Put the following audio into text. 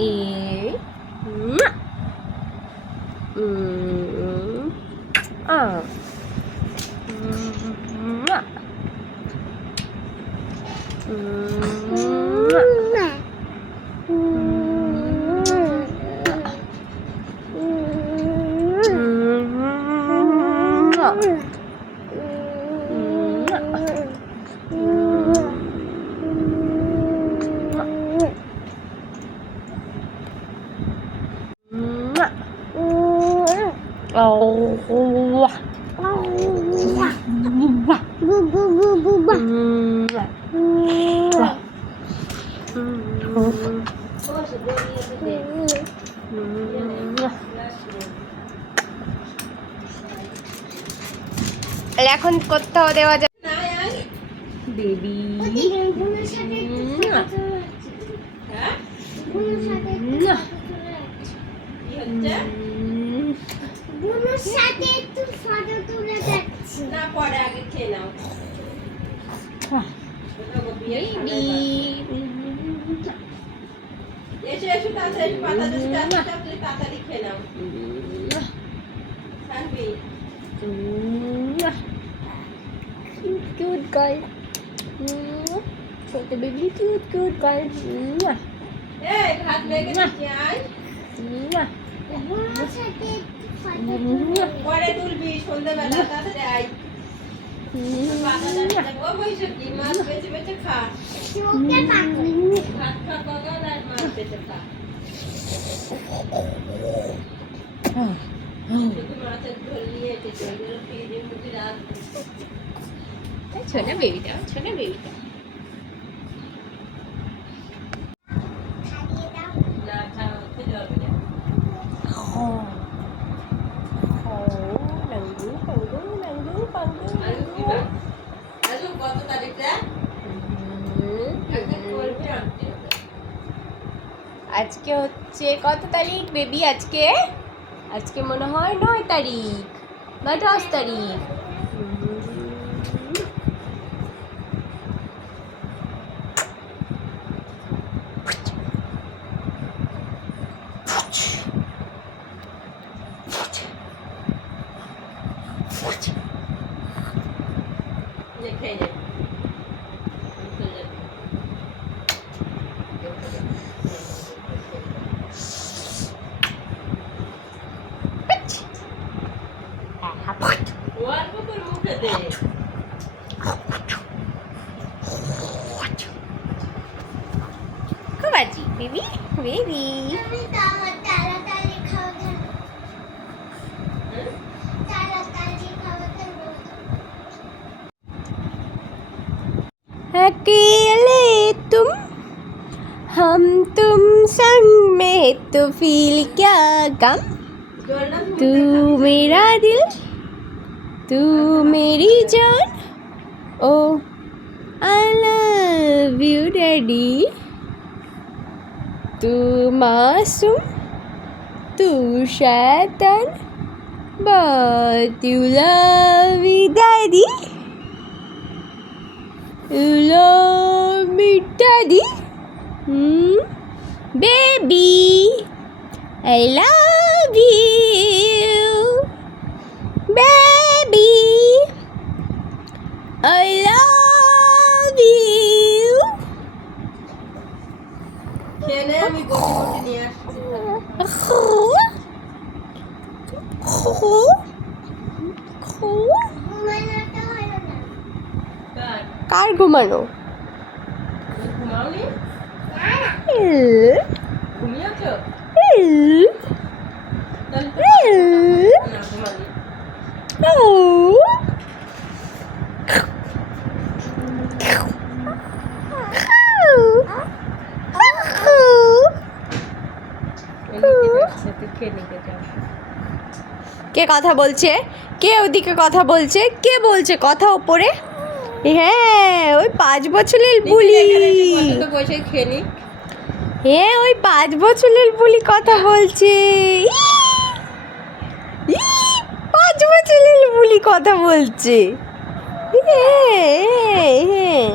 E. এখন কোথাও দেওয়া যায় বেবি না পরে আগে খেয়ে নাও এসে এসে তাড়াতাড়ি পাতা দিতে তাড়াতাড়ি খেয়ে নাও শানবি cute girl ছোট বেবি cute girl এই ভাত লেগে গেছে আয় পরে তুলবি সন্ধ্যাবেলা তাড়াতাড়ি আয় ও বৈশাখী মাছ বেঁচে বেঁচে খা ভাত খা কগাল আর মাছ বেঁচে খা শুধু মাছের ঝোল নিয়ে এসেছে ওইগুলো ফ্রিজের মধ্যে রাখবো ছোট বেবিটা না খাওয়া খেতে হবে না আজ কত তারিখটা আজকে হচ্ছে কত তারিখ বেবি আজকে মনে হয় 9 তারিখ বা 10 তারিখ খেয়ে নে অল্প করে মুখে দে বাজি বেবি अकेले हम तुम संग में तो फील क्या गम तू मेरा दिल तू मेरी जान ओ आई लव यू डैडी तू मासूम तू शैतान but you love me daddy you love me daddy baby I love you baby I love you খেয়ে নে আমি গটি গটি নিয়ে আসছি কার ঘুমানো ঘুমাওনি ঘুমিয়েছ কে কথা বলছে কে ওদিকে কথা বলছে কে বলছে কথা উপরে হ্যাঁ ওই 5 বছরের বুলি হ্যাঁ ওই 5 বছরের বুলি কথা বলছে 5 বছরের বুলি কথা বলছে হ্যাঁ হ্যাঁ